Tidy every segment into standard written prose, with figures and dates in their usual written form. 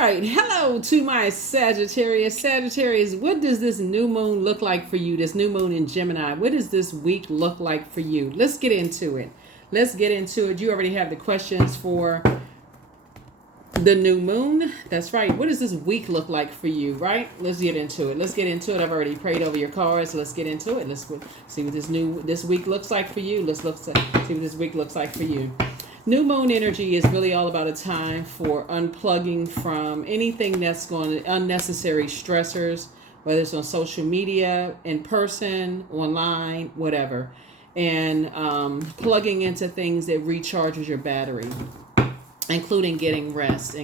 right. Hello to my Sagittarius. Sagittarius, what does this new moon look like for you? This new moon in Gemini. What does this week look like for you? Let's get into it. You already have the questions for the new moon. That's right. What does this week look like for you, right? Let's get into it. I've already prayed over your cards. So let's get into it. Let's see what this week looks like for you. See what this week looks like for you. New moon energy is really all about a time for unplugging from anything that's going to unnecessary stressors, whether it's on social media, in person, online, whatever, and plugging into things that recharges your battery, including getting rest,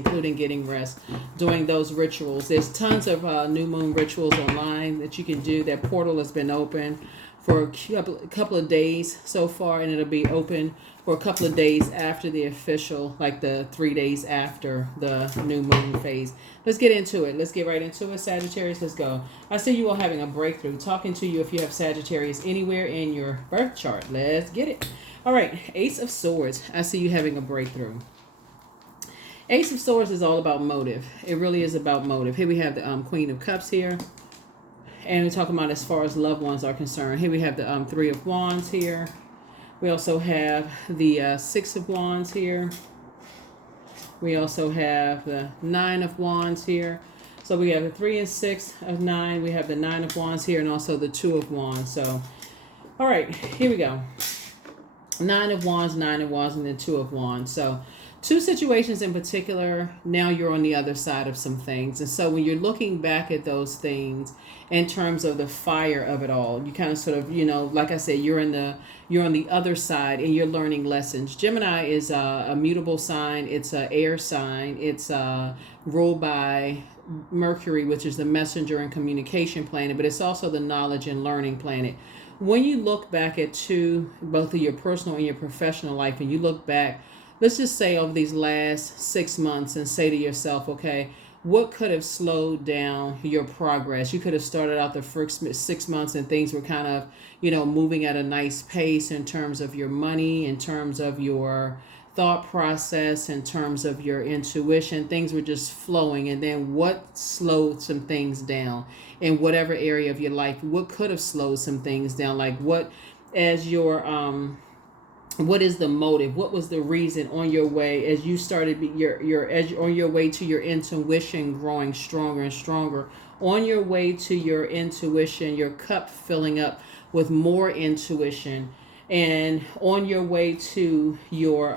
doing those rituals. There's tons of new moon rituals online that you can do. That portal has been open for a couple of days so far, and it'll be open for a couple of days after the official, like the 3 days after the new moon phase. Let's get into it. Let's get right into it, Sagittarius. Let's go. I see you all having a breakthrough. Talking to you if you have Sagittarius anywhere in your birth chart. Let's get it. All right, Ace of Swords. I see you having a breakthrough. Ace of Swords is all about motive. It really is about motive. Here we have the Queen of Cups here. And we're talking about as far as loved ones are concerned. Here we have the Three of Wands here. We also have the Six of Wands here. We also have the Nine of Wands here. So we have the 3 and 6 of 9. We have the 9 of Wands here and also the 2 of Wands. So, all right, here we go. 9 of Wands, and then 2 of Wands. So, two situations in particular, now you're on the other side of some things. And so when you're looking back at those things in terms of the fire of it all, you kind of sort of, like I said, you're on the other side and you're learning lessons. Gemini is a mutable sign. It's an air sign. It's ruled by Mercury, which is the messenger and communication planet, but it's also the knowledge and learning planet. When you look back at both of your personal and your professional life, and you look back, let's just say over these last 6 months, and say to yourself, okay, what could have slowed down your progress? You could have started out the first 6 months and things were kind of, moving at a nice pace in terms of your money, in terms of your thought process, in terms of your intuition. Things were just flowing. And then what slowed some things down in whatever area of your life? What could have slowed some things down? Like what is the motive? What was the reason on your way as you started on your way to your intuition growing stronger and stronger, on your way to your intuition, your cup filling up with more intuition, and on your way to your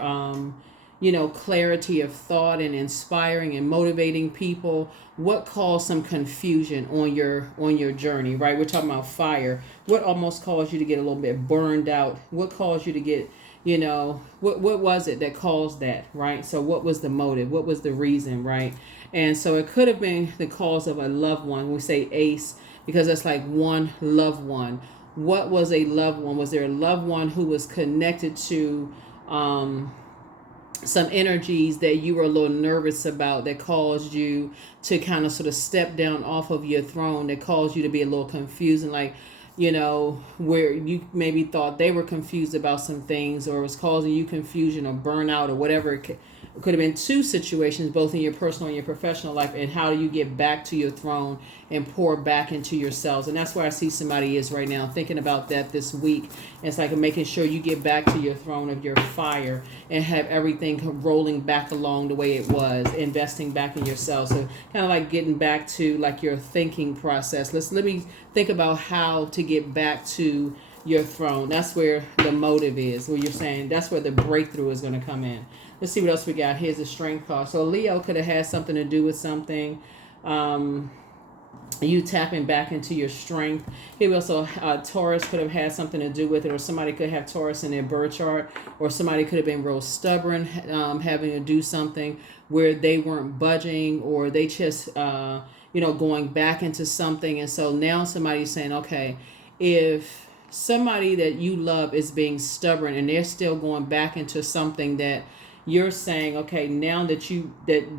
clarity of thought and inspiring and motivating people? What caused some confusion on your journey, right? We're talking about fire. What almost caused you to get a little bit burned out? What caused you to get, what was it that caused that, right? So what was the motive? What was the reason, right? And so it could have been the cause of a loved one. We say ace because that's like one loved one. What was a loved one? Was there a loved one who was connected to some energies that you were a little nervous about, that caused you to kind of sort of step down off of your throne, that caused you to be a little confused, and like, where you maybe thought they were confused about some things, or it was causing you confusion or burnout or whatever. It could have been two situations, both in your personal and your professional life, and how do you get back to your throne and pour back into yourselves. And that's where I see somebody is right now, thinking about that this week. It's like making sure you get back to your throne of your fire and have everything rolling back along the way it was, investing back in yourself. So kind of like getting back to like your thinking process. Let me think about how to get back to your throne. That's where the motive is, where you're saying that's where the breakthrough is going to come in. Let's see what else we got. Here's the strength card. So Leo could have had something to do with something. You tapping back into your strength. Here also, Taurus could have had something to do with it, or somebody could have Taurus in their birth chart, or somebody could have been real stubborn, having to do something where they weren't budging, or they just, going back into something. And so now somebody's saying, okay, if somebody that you love is being stubborn and they're still going back into something that you're saying, okay, now that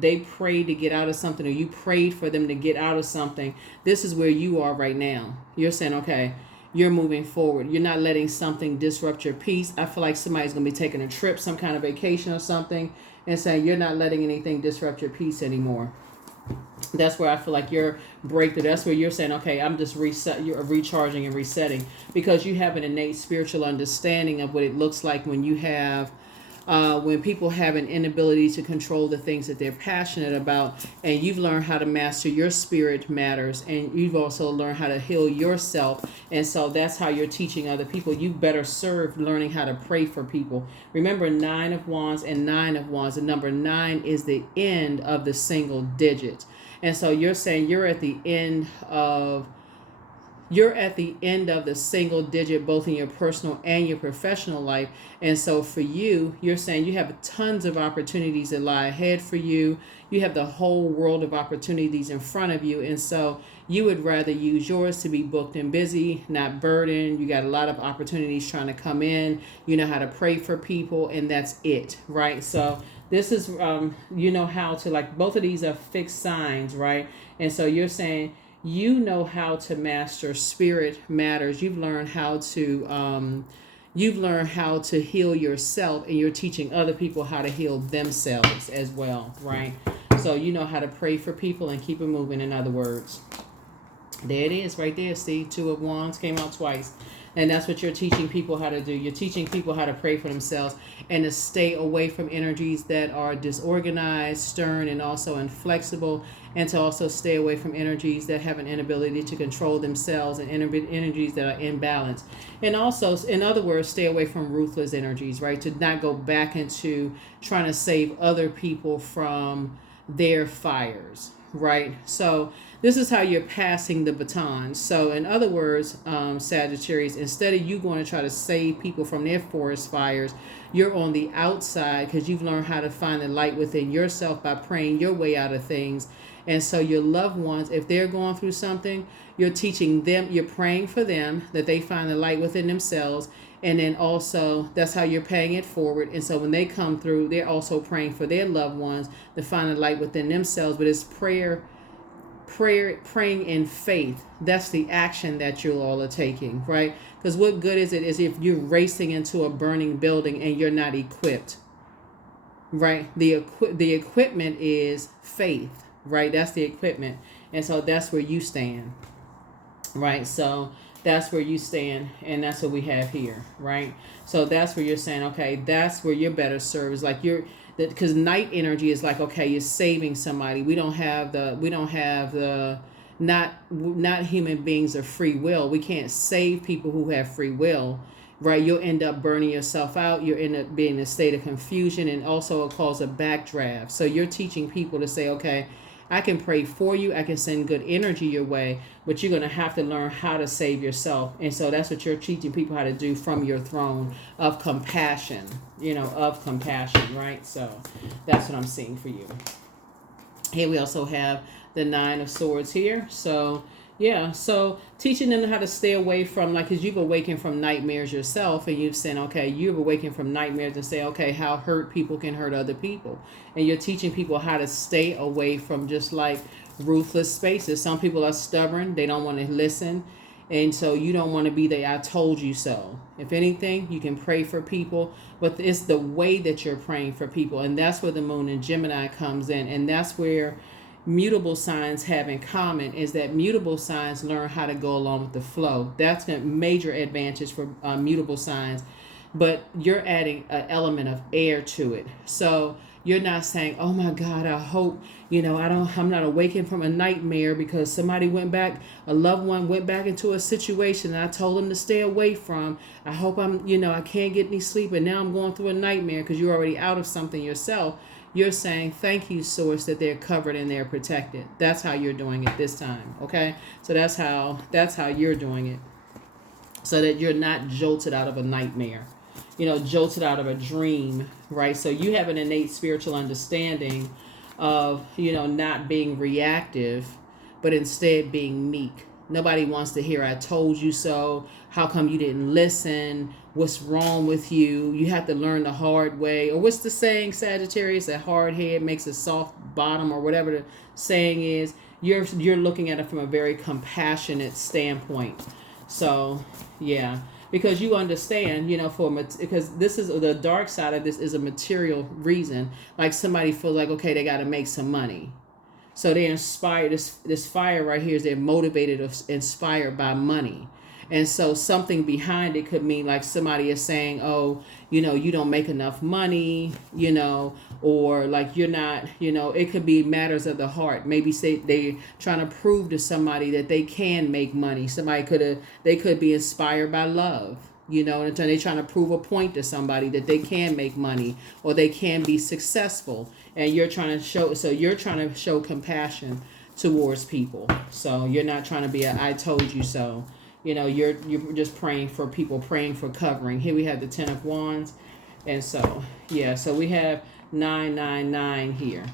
they prayed to get out of something, or you prayed for them to get out of something, this is where you are right now. You're saying, okay, you're moving forward. You're not letting something disrupt your peace. I feel like somebody's going to be taking a trip, some kind of vacation or something, and saying you're not letting anything disrupt your peace anymore. That's where I feel like your breakthrough. That's where you're saying, okay, I'm just reset. You're recharging and resetting because you have an innate spiritual understanding of what it looks like when you have, when people have an inability to control the things that they're passionate about, and you've learned how to master your spirit matters, and you've also learned how to heal yourself, and so that's how you're teaching other people. You better serve learning how to pray for people. Remember, 9 of Wands and 9 of Wands. The number 9 is the end of the single digit. And so you're saying you're at the end of the single digit, both in your personal and your professional life. And so for you, you're saying you have tons of opportunities that lie ahead for you. You have the whole world of opportunities in front of you. And so you would rather use yours to be booked and busy, not burdened. You got a lot of opportunities trying to come in. You know how to pray for people, and that's it, right? So this is, you know how to, like, both of these are fixed signs, right? And so you're saying, you know how to master spirit matters. You've learned how to heal yourself, and you're teaching other people how to heal themselves as well, right? So you know how to pray for people and keep it moving, in other words. There it is right there. See, 2 of Wands came out twice. And that's what you're teaching people how to do. You're teaching people how to pray for themselves and to stay away from energies that are disorganized, stern, and also inflexible, and to also stay away from energies that have an inability to control themselves, and energies that are imbalanced. And also, in other words, stay away from ruthless energies, right? To not go back into trying to save other people from their fires, right? So this is how you're passing the baton. So in other words, Sagittarius, instead of you going to try to save people from their forest fires, you're on the outside because you've learned how to find the light within yourself by praying your way out of things. And so your loved ones, if they're going through something, you're teaching them, you're praying for them, that they find the light within themselves. And then also, that's how you're paying it forward. And so when they come through, they're also praying for their loved ones to find the light within themselves. But it's praying in faith. That's the action that you all are taking, right? Because what good is it is if you're racing into a burning building and you're not equipped, right? The equipment is faith, right? That's the equipment. And so that's where you stand, right? So that's where you stand, and that's what we have here, right? So that's where you're saying, okay, that's where you're better served. Is like you're, because night energy is like, okay, you're saving somebody. We don't have the not human beings of free will. We can't save people who have free will, right? You'll end up burning yourself out. You'll end up being in a state of confusion, and also it causes a backdraft. So you're teaching people to say, okay, I can pray for you. I can send good energy your way, but you're going to have to learn how to save yourself. And so that's what you're teaching people how to do from your throne of compassion, right? So that's what I'm seeing for you. Here we also have the 9 of Swords here. So yeah, so teaching them how to stay away from, like, because you've awakened from nightmares yourself, and you've said, okay, you've awakened from nightmares and say, okay, how hurt people can hurt other people. And you're teaching people how to stay away from just like ruthless spaces. Some people are stubborn. They don't want to listen. And so you don't want to be the I told you so. If anything, you can pray for people, but it's the way that you're praying for people. And that's where the moon in Gemini comes in. And that's where mutable signs have in common, is that mutable signs learn how to go along with the flow. That's a major advantage for mutable signs, but you're adding an element of air to it. So you're not saying, oh my God, I hope, I'm not awakened from a nightmare because a loved one went back into a situation and I told them to stay away from. I hope I can't get any sleep, and now I'm going through a nightmare, because you're already out of something yourself. You're saying, thank you, Source, that they're covered and they're protected. That's how you're doing it this time, okay? So that's how you're doing it, so that you're not jolted out of a nightmare, jolted out of a dream, right? So you have an innate spiritual understanding of, not being reactive, but instead being meek. Nobody wants to hear, I told you so. How come you didn't listen? What's wrong with you? You have to learn the hard way. Or what's the saying, Sagittarius? A hard head makes a soft bottom, or whatever the saying is. You're looking at it from a very compassionate standpoint. So, yeah. Because you understand, because this is the dark side of this is a material reason. Like somebody feels like, okay, they got to make some money. So they're inspired. This fire right here is they're motivated or inspired by money. And so something behind it could mean like somebody is saying, oh, you don't make enough money, or like you're not, it could be matters of the heart. Maybe say they trying to prove to somebody that they can make money. They could be inspired by love. And they're trying to prove a point to somebody that they can make money or they can be successful. And you're trying to show compassion towards people. So you're not trying to be I told you so. You're just praying for people, praying for covering. Here we have the 10 of Wands. And so, so we have 999 here.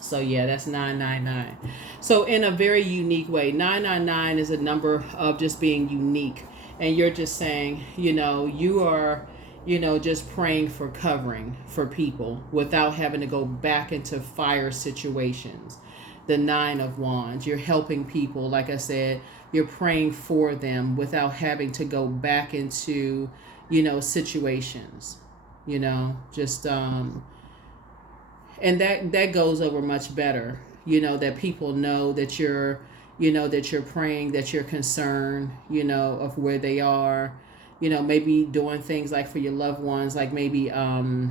So that's 999. So in a very unique way, 999 is a number of just being unique. And you're just saying, you are, just praying for covering for people without having to go back into fire situations. The 9 of Wands, you're helping people. Like I said, you're praying for them without having to go back into, situations, just, and that goes over much better, that people know that you're, that you're praying, that you're concerned, of where they are, maybe doing things like for your loved ones, like maybe, the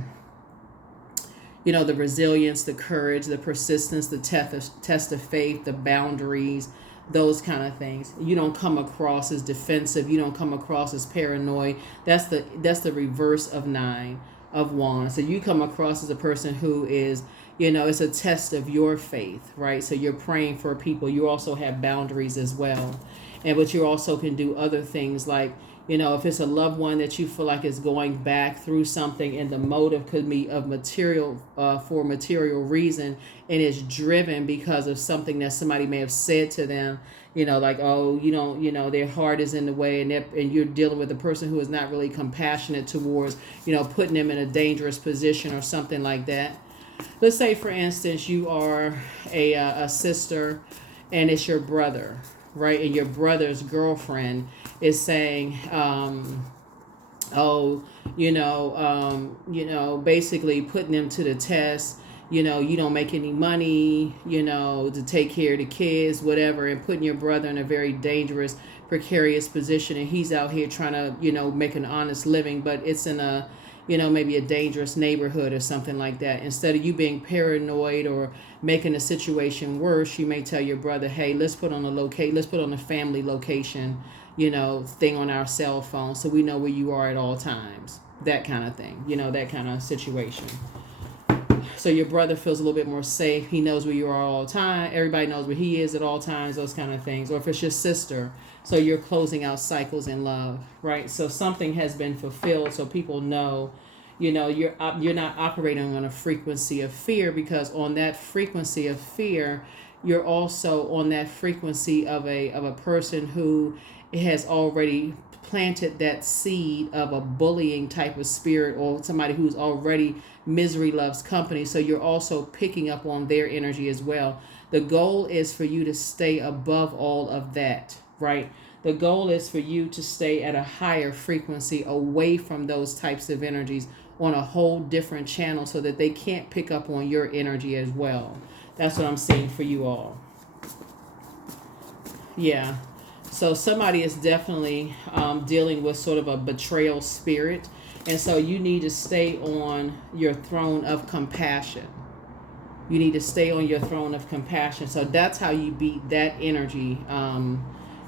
resilience, the courage, the persistence, the test of faith, the boundaries, those kind of things. You don't come across as defensive. You don't come across as paranoid. That's the reverse of 9 of Wands. So you come across as a person who is, it's a test of your faith, right? So you're praying for people. You also have boundaries as well. But you also can do other things like, if it's a loved one that you feel like is going back through something and the motive could be of material, for material reason, and is driven because of something that somebody may have said to them, like, oh, their heart is in the way, and you're dealing with a person who is not really compassionate towards, putting them in a dangerous position or something like that. Let's say, for instance, you are a sister and it's your brother, right? And your brother's girlfriend is saying, basically putting them to the test, you don't make any money, to take care of the kids, whatever, and putting your brother in a very dangerous, precarious position. And he's out here trying to, make an honest living, but it's in a, maybe a dangerous neighborhood or something like that. Instead of you being paranoid or making the situation worse, you may tell your brother, hey, let's put on a family location, thing on our cell phone so we know where you are at all times. That kind of thing, that kind of situation. So your brother feels a little bit more safe. He knows where you are all the time. Everybody knows where he is at all times, those kind of things. Or if it's your sister, so you're closing out cycles in love, right? So something has been fulfilled so people know, you're not operating on a frequency of fear, because on that frequency of fear, you're also on that frequency of a person who has already planted that seed of a bullying type of spirit, or somebody who's already misery loves company. So you're also picking up on their energy as well. The goal is for you to stay above all of that, right? The goal is for you to stay at a higher frequency, away from those types of energies, on a whole different channel, so that they can't pick up on your energy as well. That's what I'm seeing for you all. Yeah. So somebody is definitely dealing with sort of a betrayal spirit. And so you need to stay on your throne of compassion. You need to stay on your throne of compassion. So that's how you beat that energy.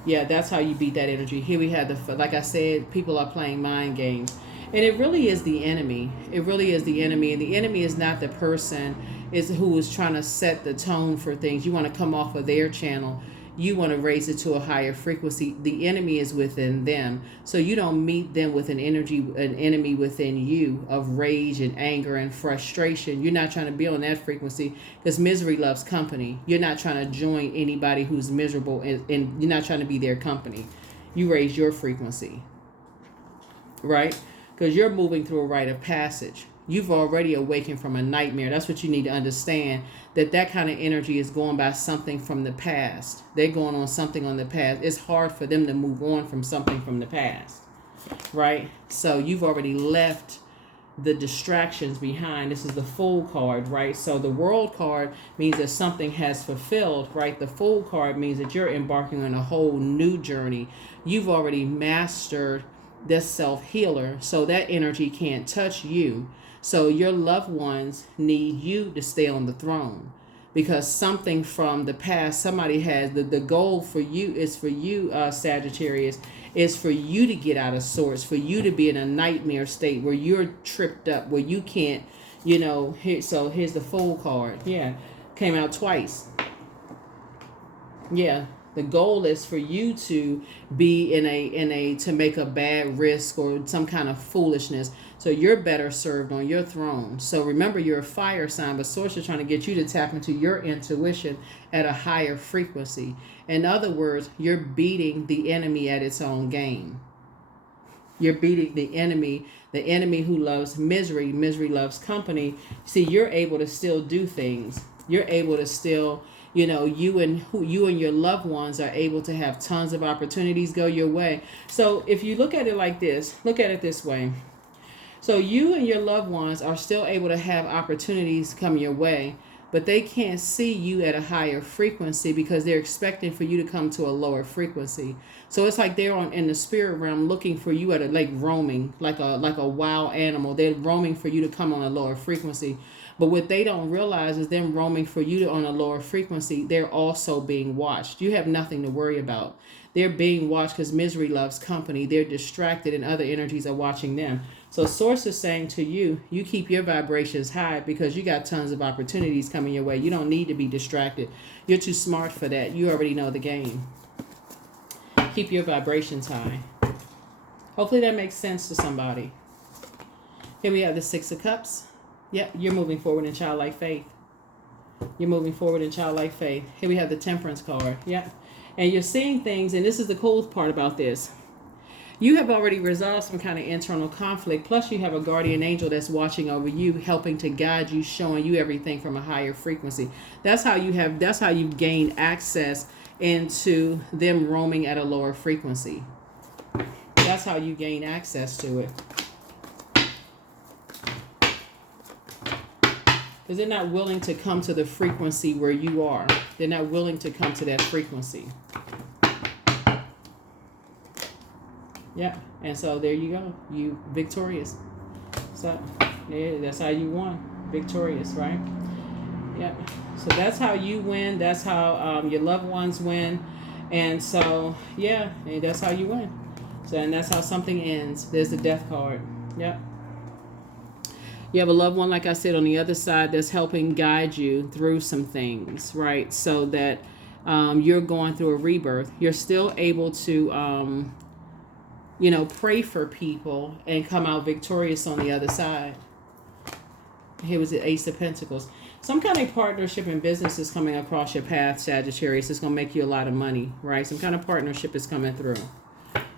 That's how you beat that energy. Here we have like I said, people are playing mind games. And it really is the enemy. It really is the enemy. And the enemy is not the person who is trying to set the tone for things. You want to come off of their channel. You want to raise it to a higher frequency. The enemy is within them. So you don't meet them with an enemy within you of rage and anger and frustration. You're not trying to be on that frequency, because misery loves company. You're not trying to join anybody who's miserable, and you're not trying to be their company. You raise your frequency, right? Because you're moving through a rite of passage. You've already awakened from a nightmare. That's what you need to understand, that kind of energy is going by something from the past. They're going on something on the past. It's hard for them to move on from something from the past, right? So you've already left the distractions behind. This is the Fool card, right? So the World card means that something has fulfilled, right? The Fool card means that you're embarking on a whole new journey. You've already mastered this self-healer, so that energy can't touch you. So your loved ones need you to stay on the throne, because something from the past, somebody has the goal for you is for you, Sagittarius, is for you to get out of sorts, for you to be in a nightmare state where you're tripped up, where you can't, so here's the Fool card. Yeah, came out twice. Yeah, the goal is for you to be to make a bad risk or some kind of foolishness, so you're better served on your throne. So remember, you're a fire sign, but source is trying to get you to tap into your intuition at a higher frequency. In other words, you're beating the enemy at its own game. You're beating the enemy who loves misery. Misery loves company. See, you're able to still do things. You're able to still, you and your loved ones are able to have tons of opportunities go your way. So if you look at it like this, look at it this way. So you and your loved ones are still able to have opportunities come your way, but they can't see you at a higher frequency because they're expecting for you to come to a lower frequency. So it's like they're in the spirit realm looking for you at a lake, roaming like a wild animal. They're roaming for you to come on a lower frequency. But what they don't realize is them roaming for you on a lower frequency, they're also being watched. You have nothing to worry about. They're being watched because misery loves company. They're distracted and other energies are watching them. So source is saying to you, you keep your vibrations high because you got tons of opportunities coming your way. You don't need to be distracted. You're too smart for that. You already know the game. Keep your vibrations high. Hopefully that makes sense to somebody. Here we have the Six of Cups. Yep, you're moving forward in childlike faith. You're moving forward in childlike faith. Here we have the Temperance card. Yep. And you're seeing things, and this is the cool part about this. You have already resolved some kind of internal conflict, plus you have a guardian angel that's watching over you, helping to guide you, showing you everything from a higher frequency. That's how you gain access into them roaming at a lower frequency. That's how you gain access to it. Because they're not willing to come to the frequency where you are. They're not willing to come to that frequency. Yeah, and so there you go. You victorious. So yeah, that's how you won. Victorious, right? Yeah. So that's how you win. That's how your loved ones win. And so, yeah, and that's how you win. So, and that's how something ends. There's the Death card. Yep. You have a loved one, like I said, on the other side that's helping guide you through some things, right? So that you're going through a rebirth. You're still able to, pray for people and come out victorious on the other side. Here was the Ace of Pentacles. Some kind of partnership in business is coming across your path, Sagittarius. It's going to make you a lot of money, right? Some kind of partnership is coming through.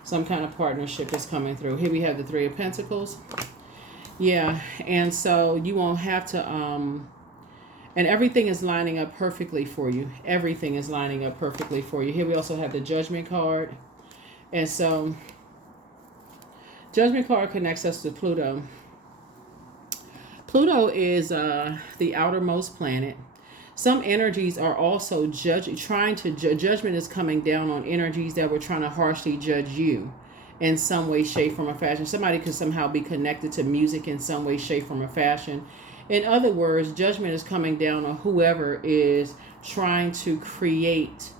Some kind of partnership is coming through. Here we have the Three of Pentacles. Yeah, and so you won't have to, and everything is lining up perfectly for you. Everything is lining up perfectly for you. Here we also have the Judgment card. And so, Judgment card connects us to Pluto. Pluto is the outermost planet. Some energies are also judgment is coming down on energies that were trying to harshly judge you in some way, shape, form, or fashion. Somebody could somehow be connected to music in some way, shape, form, or fashion. In other words, judgment is coming down on whoever is trying to create,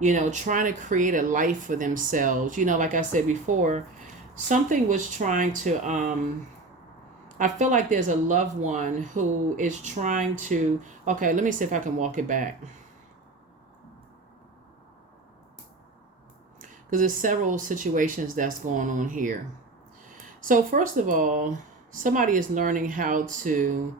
trying to create a life for themselves. Like I said before, something was trying to, I feel like there's a loved one who is trying to, okay, let me see if I can walk it back. Because there's several situations that's going on here. So first of all, somebody is learning how to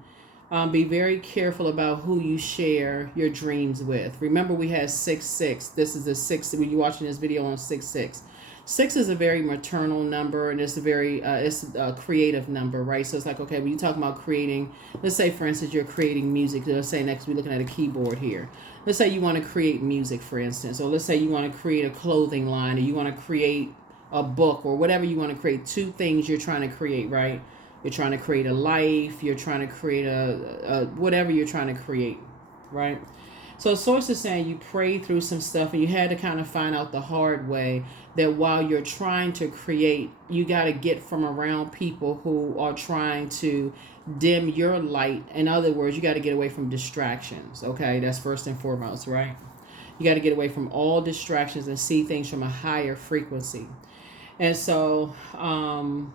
be very careful about who you share your dreams with. Remember, we had 6-6. This is the 6. When you're watching this video on 6-6. 6 is a very maternal number, and it's a very it's a creative number, right? So it's like, okay, when you talk about creating, let's say, for instance, you're creating music. Let's say next we're looking at a keyboard here. Let's say you want to create music, for instance, or let's say you want to create a clothing line, or you want to create a book, or whatever you want to create. Two things you're trying to create, right? You're trying to create a life. You're trying to create a whatever you're trying to create, right? So source is saying you prayed through some stuff and you had to kind of find out the hard way that while you're trying to create, you got to get from around people who are trying to dim your light. In other words, you got to get away from distractions. Okay, that's first and foremost, right? You got to get away from all distractions and see things from a higher frequency. And so, and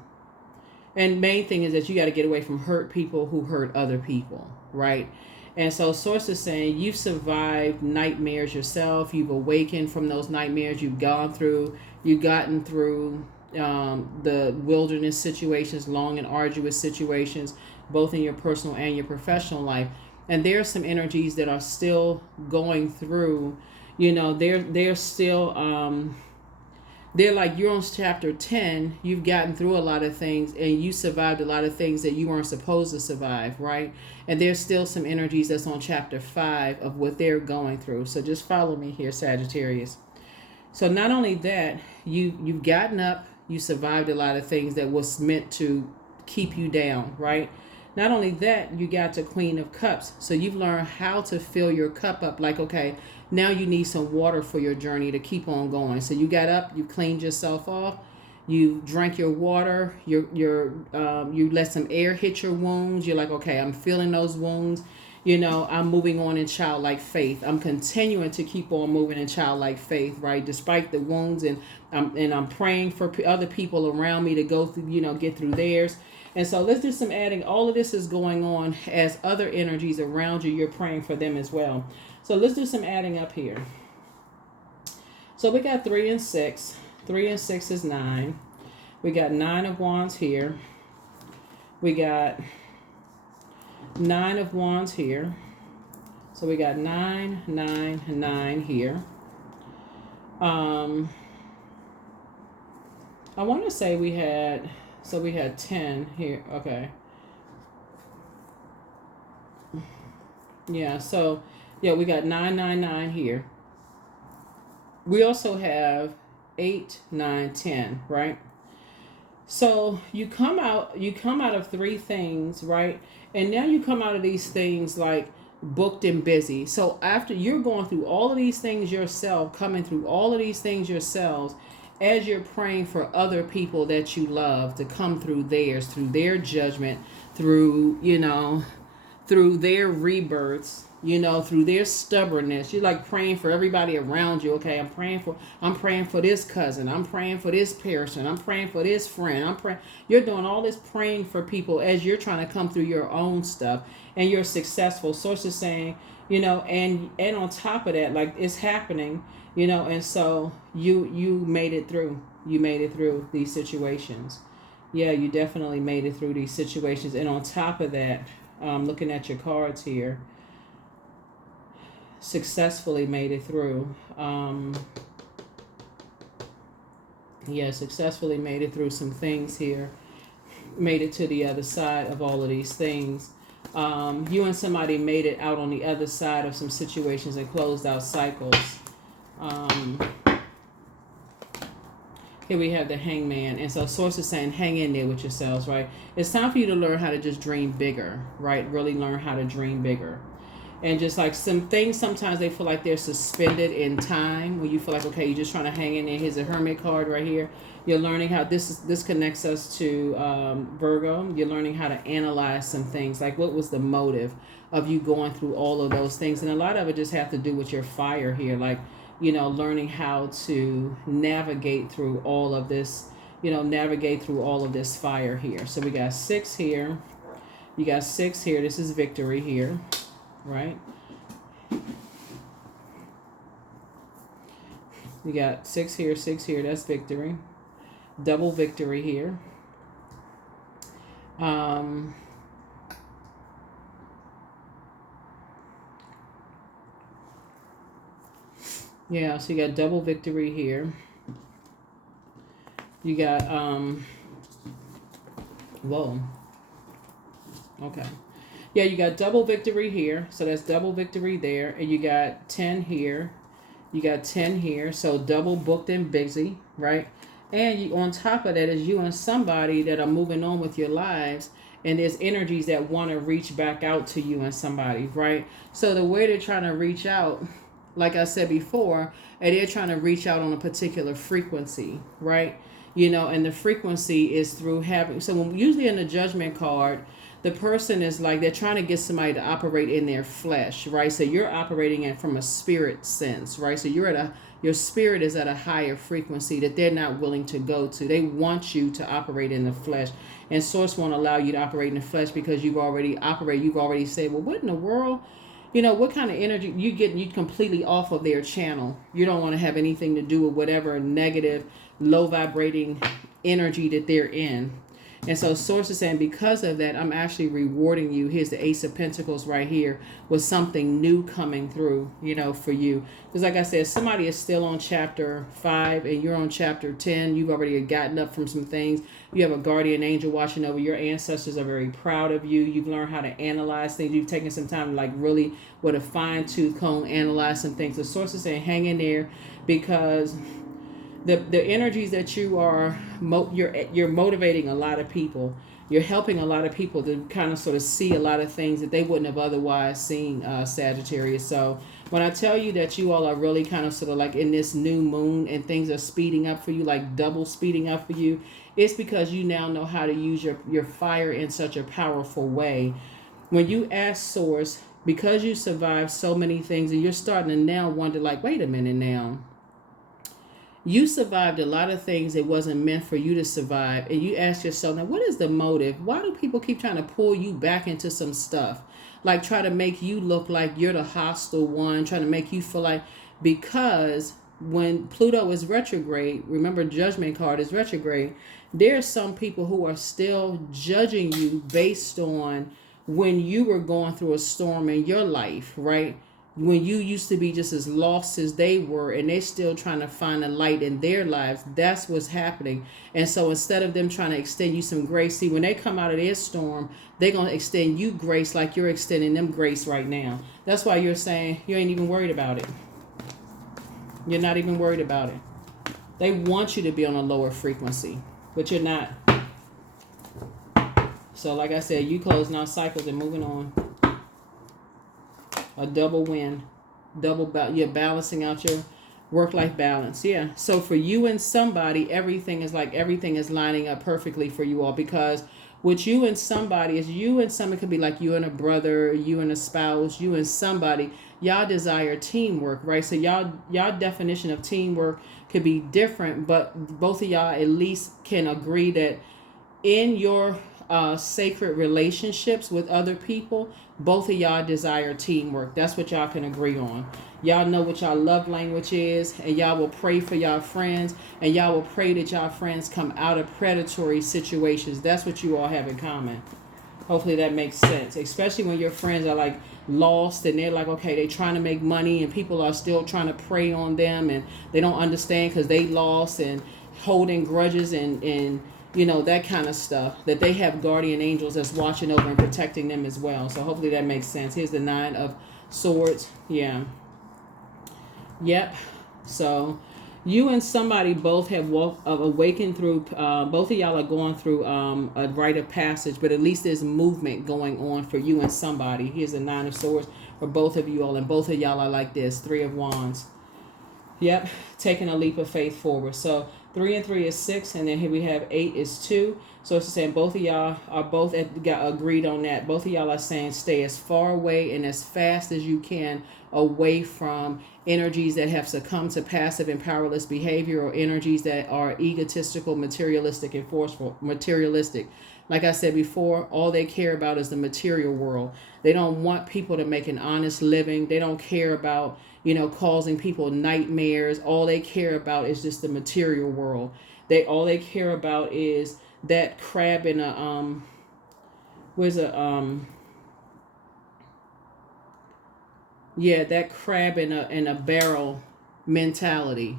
main thing is that you got to get away from hurt people who hurt other people, right? And so source is saying you've survived nightmares yourself. You've awakened from those nightmares. You've gotten through the wilderness situations, long and arduous situations, both in your personal and your professional life. And there are some energies that are still going through, they're still, they're like you're on chapter 10. You've gotten through a lot of things and you survived a lot of things that you weren't supposed to survive, right? And there's still some energies that's on chapter 5 of what they're going through. So just follow me here, Sagittarius. So not only that, you've gotten up, you survived a lot of things that was meant to keep you down, right? Not only that, you got to Queen of Cups. So you've learned how to fill your cup up. Like, okay, now you need some water for your journey to keep on going. So you got up, you cleaned yourself off, you drank your water, you let some air hit your wounds. You're like, okay, I'm feeling those wounds. I'm moving on in childlike faith. I'm continuing to keep on moving in childlike faith, right? Despite the wounds, and I'm praying for other people around me to go through, get through theirs. And so let's do some adding. All of this is going on as other energies around you. You're praying for them as well. So let's do some adding up here. So we got 3 and 6. 3 and 6 is 9. We got 9 of Wands here. We got 9 of Wands here. So we got 9, 9, 9 here. I want to say we had 10 here. Okay. Yeah, so yeah, we got 9, 9, 9 here. We also have 8, 9, 10, right? So you come out of 3 things, right? And now you come out of these things like booked and busy. So after you're going through all of these things yourself, coming through all of these things yourselves, as you're praying for other people that you love to come through theirs, through their judgment, through their rebirths, through their stubbornness. You're like praying for everybody around you. Okay, I'm praying for this cousin. I'm praying for this person. I'm praying for this friend. You're doing all this praying for people as you're trying to come through your own stuff, and you're successful. Source is saying, and on top of that, like it's happening, and so you made it through. You made it through these situations. Yeah, you definitely made it through these situations. And on top of that, looking at your cards here, successfully made it through. Successfully made it through some things here. Made it to the other side of all of these things. You and somebody made it out on the other side of some situations and closed out cycles. Here we have the Hangman. And so Source is saying hang in there with yourselves, right? It's time for you to learn how to just dream bigger, right? Really learn how to dream bigger. And just like some things, sometimes they feel like they're suspended in time, where you feel like, okay, you're just trying to hang in there. Here's a Hermit card right here. You're learning how this connects us to Virgo. You're learning how to analyze some things, like what was the motive of you going through all of those things. And a lot of it just have to do with your fire here, like, learning how to navigate through all of this, navigate through all of this fire here. So we got 6 here. You got 6 here. This is victory here. Right? You got 6 here, 6 here. That's victory. Double victory here. Yeah, so you got double victory here. You got, whoa. Okay. Yeah, you got double victory here. So that's double victory there. And you got 10 here. You got 10 here. So double booked and busy, right? And you, on top of that is you and somebody that are moving on with your lives. and there's energies that want to reach back out to you and somebody, right? So the way they're trying to reach out, like I said before, and they're trying to reach out on a particular frequency, right? And the frequency is through having, so when usually in the judgment card, the person is like, they're trying to get somebody to operate in their flesh, right? So you're operating it from a spirit sense, right? So your spirit is at a higher frequency that they're not willing to go to. They want you to operate in the flesh, and source won't allow you to operate in the flesh because you've already said, well, what in the world? What kind of energy you completely off of their channel. You don't want to have anything to do with whatever negative, low vibrating energy that they're in. And so source is saying, because of that, I'm actually rewarding you. Here's the Ace of Pentacles right here with something new coming through, for you. Because like I said, somebody is still on chapter 5 and you're on chapter 10. You've already gotten up from some things. You have a guardian angel watching over. Your ancestors are very proud of you. You've learned how to analyze things. You've taken some time to like really with a fine tooth comb analyze some things. The source is saying, hang in there, because the energies that you are you're motivating a lot of people. You're helping a lot of people to kind of sort of see a lot of things that they wouldn't have otherwise seen, Sagittarius. So when I tell you that you all are really kind of sort of like in this new moon and things are speeding up for you, like double speeding up for you, it's because you now know how to use your fire in such a powerful way. When you ask source, because you survived so many things, and you're starting to now wonder like, wait a minute now. You survived a lot of things that wasn't meant for you to survive. And you ask yourself, now, what is the motive? Why do people keep trying to pull you back into some stuff? Like try to make you look like you're the hostile one, trying to make you feel like, because when Pluto is retrograde, remember judgment card is retrograde, there are some people who are still judging you based on when you were going through a storm in your life, right? When you used to be just as lost as they were, and they're still trying to find a light in their lives. That's what's happening. And so instead of them trying to extend you some grace, see, when they come out of their storm, they're going to extend you grace like you're extending them grace right now. That's why you're saying you ain't even worried about it. You're not even worried about it. They want you to be on a lower frequency, but you're not. So like I said, you closing out cycles and moving on. A double win, you're balancing out your work-life balance. Yeah. So for you and somebody, everything is lining up perfectly for you all, because with you and somebody is you and somebody could be like you and a brother, you and a spouse, you and somebody, y'all desire teamwork, right? So y'all definition of teamwork could be different, but both of y'all at least can agree that in your sacred relationships with other people, both of y'all desire teamwork. That's what y'all can agree on. Y'all know what y'all love language is, and y'all will pray for y'all friends, and y'all will pray that y'all friends come out of predatory situations. That's what you all have in common. Hopefully that makes sense, especially when your friends are like lost and they're like, okay, they're trying to make money and people are still trying to prey on them and they don't understand because they lost and holding grudges and that kind of stuff, that they have guardian angels that's watching over and protecting them as well. So hopefully that makes sense. Here's the 9 of Swords. Yeah. Yep. So you and somebody both have awakened through, both of y'all are going through a rite of passage, but at least there's movement going on for you and somebody. Here's the 9 of Swords for both of you all, and both of y'all are like this, 3 of Wands. Yep. Taking a leap of faith forward. So 3 and 3 is 6, and then here we have 8 is 2. So it's saying both of y'all are both agreed on that. Both of y'all are saying stay as far away and as fast as you can away from energies that have succumbed to passive and powerless behavior, or energies that are egotistical, materialistic, and forceful. Materialistic. Like I said before, all they care about is the material world. They don't want people to make an honest living. They don't care about causing people nightmares. All they care about is just the material world. All they care about is that crab in a that crab in a barrel mentality.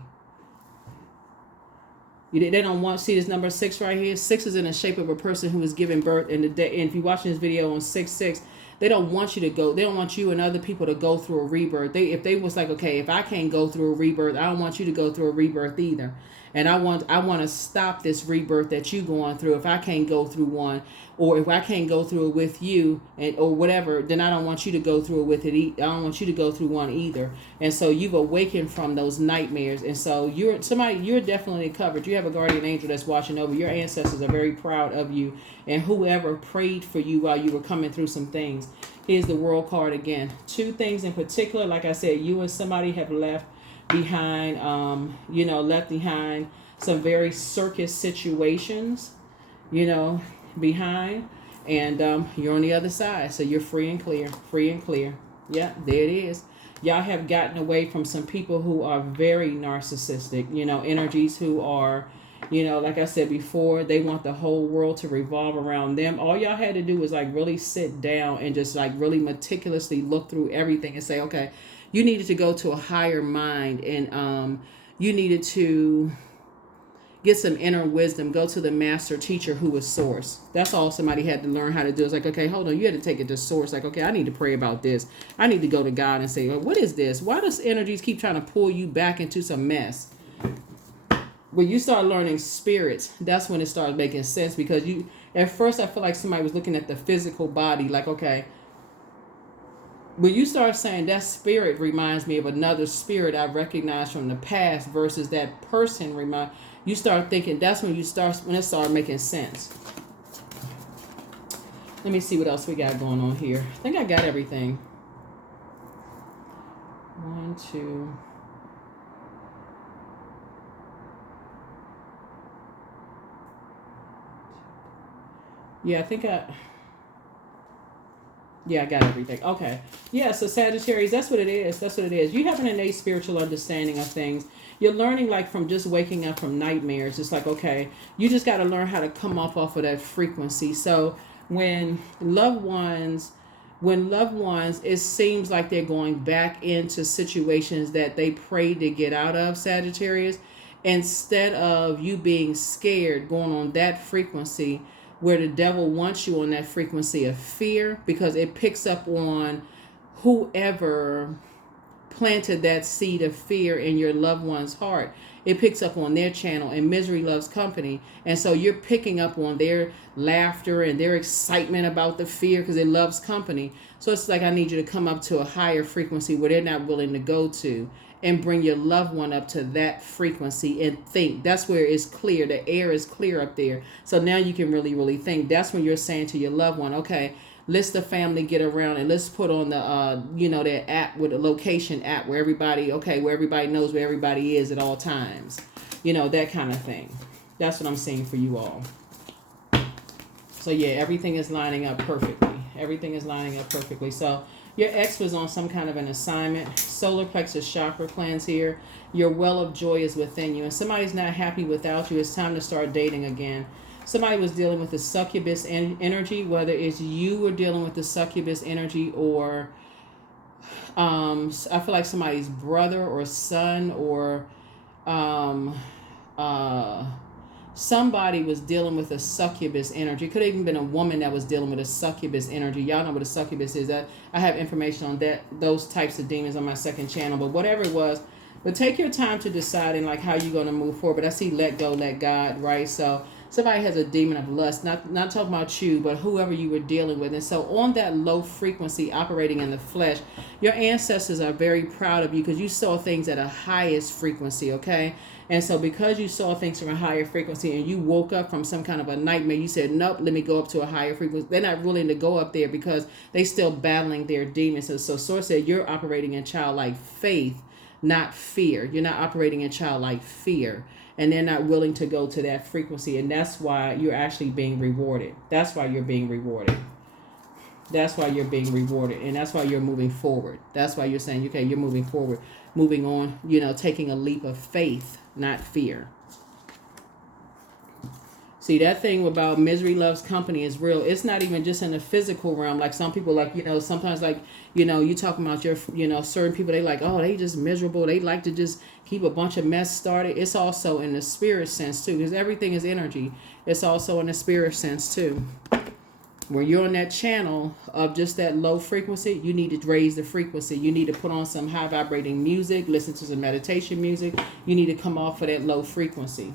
They don't want to see this number 6 right here. 6 is in the shape of a person who is giving birth in the day. And if you're watching this video on 6/6, they don't want you to go. They don't want you and other people to go through a rebirth. If they was like, okay, if I can't go through a rebirth, I don't want you to go through a rebirth either. And I want to stop this rebirth that you going through. If I can't go through one, or if I can't go through it with you, and or whatever, then I don't want you to go through it with it. I don't want you to go through one either. And so you've awakened from those nightmares, and so you're definitely covered. You have a guardian angel that's watching over. Your ancestors are very proud of you, and whoever prayed for you while you were coming through some things. Here's the world card again. Two things in particular, like I said, you and somebody have left behind, left behind some very circus situations, behind, and you're on the other side, so you're free and clear. Yeah, there it is. Y'all have gotten away from some people who are very narcissistic, energies who are, like I said before, they want the whole world to revolve around them. All y'all had to do was like really sit down and just like really meticulously look through everything and say, okay, you needed to go to a higher mind, and you needed to get some inner wisdom. Go to the master teacher who is source. That's all somebody had to learn how to do. It's like, okay, hold on. You had to take it to source. Like, okay, I need to pray about this. I need to go to God and say, well, what is this? Why does energies keep trying to pull you back into some mess? When you start learning spirits, that's when it starts making sense, because at first I feel like somebody was looking at the physical body. Like, okay, when you start saying that spirit reminds me of another spirit I recognize from the past versus that person you start thinking, that's when it started making sense. Let me see what else we got going on here. I think I got everything. 1, 2. Yeah, I got everything. Okay. Yeah, so Sagittarius, that's what it is. You have an innate spiritual understanding of things. You're learning, like, from just waking up from nightmares. It's like, okay, you just got to learn how to come off of that frequency. So when loved ones, it seems like they're going back into situations that they prayed to get out of, Sagittarius, instead of you being scared, going on that frequency where the devil wants you on that frequency of fear, because it picks up on whoever planted that seed of fear in your loved one's heart. It picks up on their channel, and misery loves company. And so you're picking up on their laughter and their excitement about the fear, because it loves company. So it's like, I need you to come up to a higher frequency where they're not willing to go to, and bring your loved one up to that frequency and think. That's where it's clear. The air is clear up there. So now you can really, really think. That's when you're saying to your loved one, okay, let's the family get around and let's put on the, that app, with a location app where everybody knows where everybody is at all times. That kind of thing. That's what I'm saying for you all. So yeah, everything is lining up perfectly. So your ex was on some kind of an assignment. Solar plexus chakra cleanse here. Your well of joy is within you. And somebody's not happy without you. It's time to start dating again. Somebody was dealing with the succubus energy, whether it's you were dealing with the succubus energy, or I feel like somebody's brother or son, or somebody was dealing with a succubus energy. It could have even been a woman that was dealing with a succubus energy. Y'all know what a succubus is. That I have information on those types of demons on my second channel. But whatever it was, but take your time to decide and like how you're going to move forward. But I see let go, let God, right? So somebody has a demon of lust, not talking about you, but whoever you were dealing with. And so on that low frequency operating in the flesh, your ancestors are very proud of you, because you saw things at a highest frequency, okay? And so because you saw things from a higher frequency and you woke up from some kind of a nightmare, you said, nope, let me go up to a higher frequency. They're not willing to go up there because they still battling their demons. And so Source said, you're operating in childlike faith, not fear. You're not operating in childlike fear. And they're not willing to go to that frequency. And that's why you're actually being rewarded. That's why you're being rewarded. That's why you're being rewarded. And that's why you're moving forward. That's why you're saying, okay, you're moving forward, moving on, taking a leap of faith, not fear. See, that thing about misery loves company is real. It's not even just in the physical realm. Like some people, like, sometimes like, you talking about your, certain people, they like, oh, they just miserable. They like to just keep a bunch of mess started. It's also in the spirit sense too, because everything is energy. It's also in the spirit sense too. when you're on that channel of just that low frequency, you need to raise the frequency. You need to put on some high vibrating music, listen to some meditation music. You need to come off of that low frequency.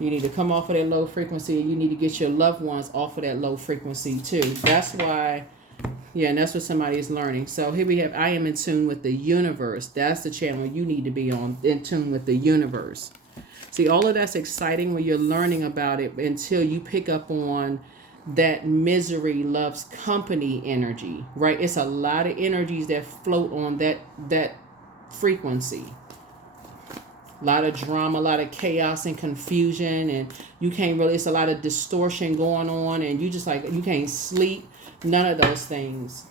You need to come off of that low frequency, and you need to get your loved ones off of that low frequency too. That's why, yeah, and that's what somebody is learning. So here we have, I am in tune with the universe. That's the channel you need to be on, in tune with the universe. See, all of that's exciting when you're learning about it until you pick up on that misery loves company energy, right? It's a lot of energies that float on that frequency. A lot of drama, a lot of chaos and confusion, and you can't really, it's a lot of distortion going on, and you just like, you can't sleep. None of those things.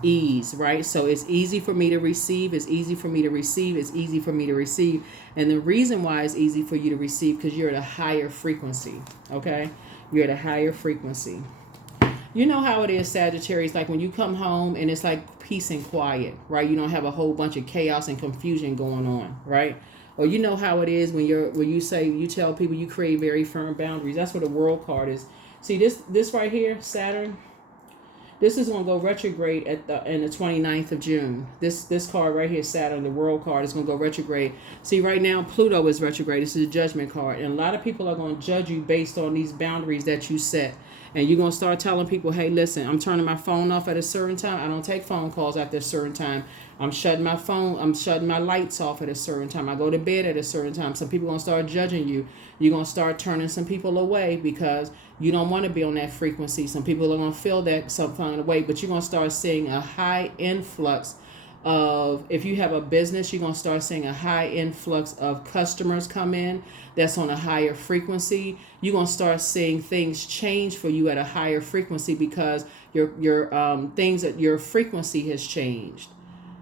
Ease, right? So it's easy for me to receive. It's easy for me to receive. It's easy for me to receive. And the reason why it's easy for you to receive, because you're at a higher frequency. Okay? You're at a higher frequency. You know how it is, Sagittarius, like when you come home and it's like peace and quiet, right? You don't have a whole bunch of chaos and confusion going on, right? Or you know how it is when you tell people you create very firm boundaries. That's what the World card is. See this right here, Saturn. This is going to go retrograde in the 29th of June. This card right here, Saturn, the World card, is going to go retrograde. See, right now, Pluto is retrograde. This is a judgment card. And a lot of people are going to judge you based on these boundaries that you set. And you're going to start telling people, hey, listen, I'm turning my phone off at a certain time. I don't take phone calls after a certain time. I'm shutting my phone. I'm shutting my lights off at a certain time. I go to bed at a certain time. Some people are going to start judging you. You're going to start turning some people away because you don't want to be on that frequency. Some people are going to feel that some kind of way, but you're going to start seeing a high influx of, if you have a business, you're going to start seeing a high influx of customers come in that's on a higher frequency. You're going to start seeing things change for you at a higher frequency because your frequency has changed.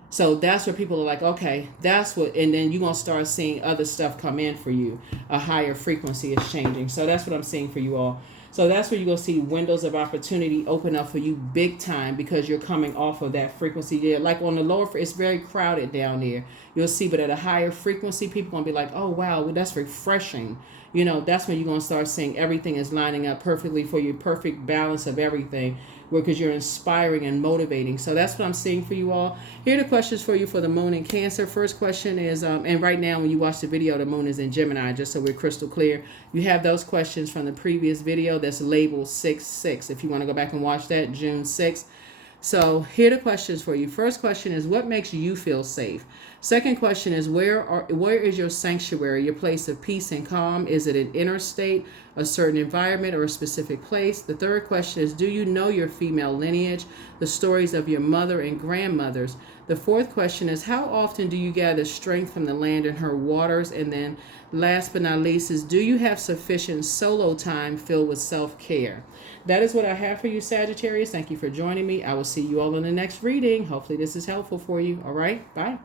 So that's where people are like, okay, that's what, and then you're going to start seeing other stuff come in for you. A higher frequency is changing. So that's what I'm seeing for you all. So that's where you're going to see windows of opportunity open up for you big time because you're coming off of that frequency there. Like on the lower, it's very crowded down there. You'll see, but at a higher frequency, people are going to be like, oh, wow, well, that's refreshing. You know, that's when you're going to start seeing everything is lining up perfectly for you, perfect balance of everything, because you're inspiring and motivating. So that's what I'm seeing for you all. Here are the questions for you for the moon in Cancer. First question is, and right now when you watch the video, the moon is in Gemini, just so we're crystal clear. You have those questions from the previous video that's labeled 6/6. If you want to go back and watch that, June 6th. So here are the questions for you. First question is, what makes you feel safe? Second question is, where is your sanctuary, your place of peace and calm? Is it an inner state, a certain environment, or a specific place? The third question is, do you know your female lineage, the stories of your mother and grandmothers? The fourth question is, how often do you gather strength from the land and her waters? And then last but not least is, do you have sufficient solo time filled with self-care? That is what I have for you, Sagittarius. Thank you for joining me. I will see you all in the next reading. Hopefully this is helpful for you. All right. Bye.